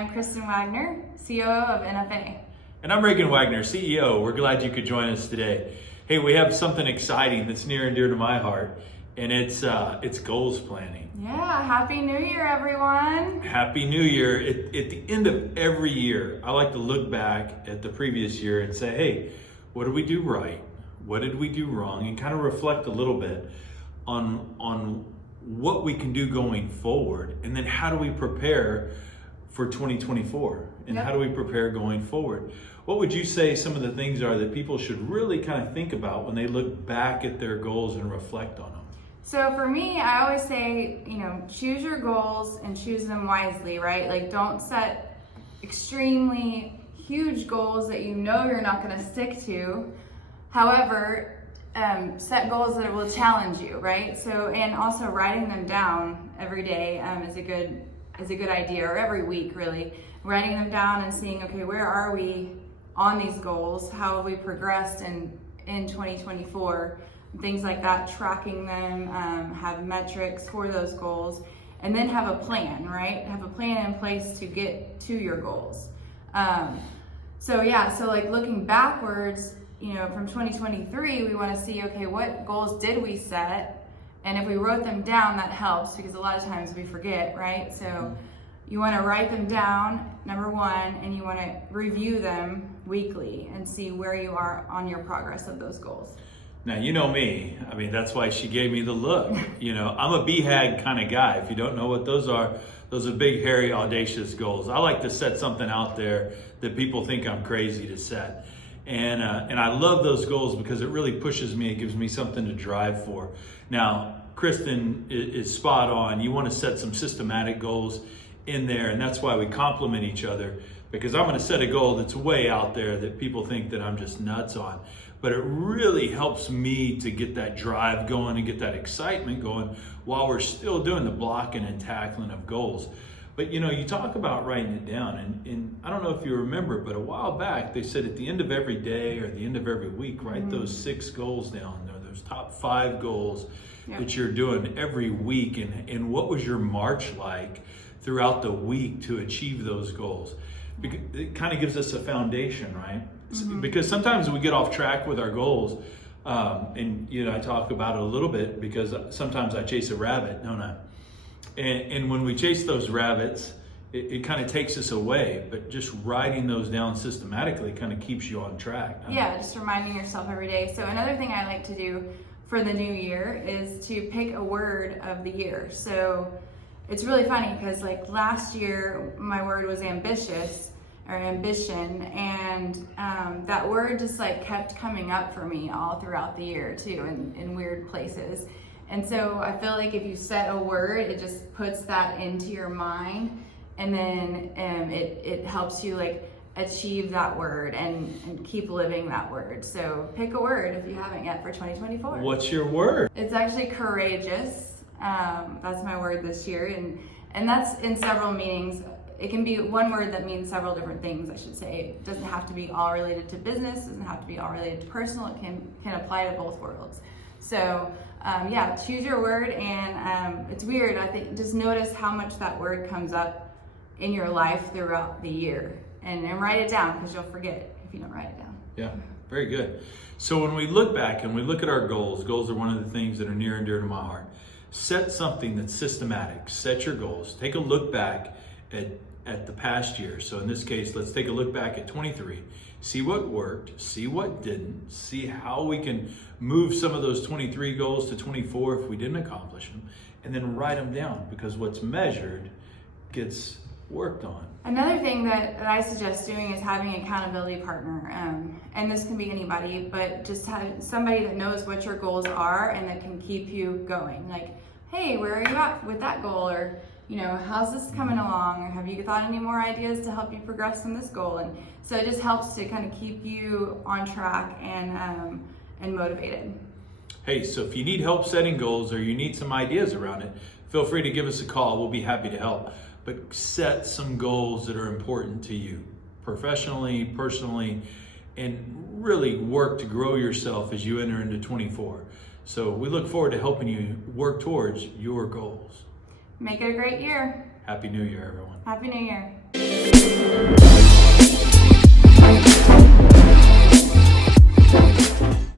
I'm Kristen Wagner, COO of NFA. And I'm Reagan Wagner, CEO. We're glad you could join us today. Hey, we have something exciting that's near and dear to my heart, and it's goals planning. Yeah, Happy New Year, everyone. Happy New Year. At the end of every year, I like to look back at the previous year and say, hey, what did we do right? What did we do wrong? And kind of reflect a little bit on what we can do going forward, and then how do we prepare for 2024, and how do we prepare going forward? What would you say some of the things are that people should really kind of think about when they look back at their goals and reflect on them? So for me, I always say, choose your goals and choose them wisely, right? Like, don't set extremely huge goals that you know you're not going to stick to. However, set goals that will challenge you, right? So, and also writing them down every day is a good idea, or every week really. Writing them down and seeing, okay, where are we on these goals? How have we progressed in 2024? Things like that, tracking them, have metrics for those goals, and then have a plan, right? Have a plan in place to get to your goals. So like looking backwards, from 2023, we want to see, okay, what goals did we set? And if we wrote them down, that helps, because a lot of times we forget, right? So you want to write them down, number one, and you want to review them weekly and see where you are on your progress of those goals. Now, you know me. I mean, that's why she gave me the look. I'm a BHAG kind of guy. If you don't know what those are big, hairy, audacious goals. I like to set something out there that people think I'm crazy to set. And I love those goals because it really pushes me. It gives me something to drive for. Now, Kristen is spot on. You want to set some systematic goals in there, and that's why we complement each other, because I'm going to set a goal that's way out there that people think that I'm just nuts on. But it really helps me to get that drive going and get that excitement going while we're still doing the blocking and tackling of goals. But you talk about writing it down, and I don't know if you remember, but a while back they said at the end of every day or the end of every week, write those 6 goals down, or those top 5 goals that you're doing every week, and what was your march like throughout the week to achieve those goals. It kind of gives us a foundation, right? Because sometimes we get off track with our goals, and I talk about it a little bit because sometimes I chase a rabbit, don't I? And when we chase those rabbits, it kind of takes us away, but just writing those down systematically kind of keeps you on track. Yeah, just reminding yourself every day. So another thing I like to do for the new year is to pick a word of the year. So it's really funny because like last year, my word was ambitious or ambition, and that word just like kept coming up for me all throughout the year too, in weird places. And so I feel like if you set a word, it just puts that into your mind, and then it helps you like achieve that word and keep living that word. So pick a word if you haven't yet for 2024. What's your word? It's actually courageous. That's my word this year, and that's in several meanings. It can be one word that means several different things, I should say. It doesn't have to be all related to business, doesn't have to be all related to personal. It can apply to both worlds. So choose your word, and it's weird. I think just notice how much that word comes up in your life throughout the year, and write it down, because you'll forget if you don't write it down. Yeah, very good. So when we look back and we look at our goals are one of the things that are near and dear to my heart. Set something that's systematic. Set your goals. Take a look back at the past year. So in this case, let's take a look back at 23. See what worked, see what didn't, see how we can move some of those 23 goals to 24 if we didn't accomplish them, and then write them down, because what's measured gets worked on. Another thing that I suggest doing is having an accountability partner, and this can be anybody, but just have somebody that knows what your goals are and that can keep you going. Like, hey, where are you at with that goal? Or how's this coming along? Or have you thought any more ideas to help you progress on this goal? And so it just helps to kind of keep you on track and motivated. Hey, so if you need help setting goals, or you need some ideas around it, feel free to give us a call. We'll be happy to help. But set some goals that are important to you, professionally, personally, and really work to grow yourself as you enter into 24. So we look forward to helping you work towards your goals. Make it a great year. Happy New Year, everyone. Happy New Year.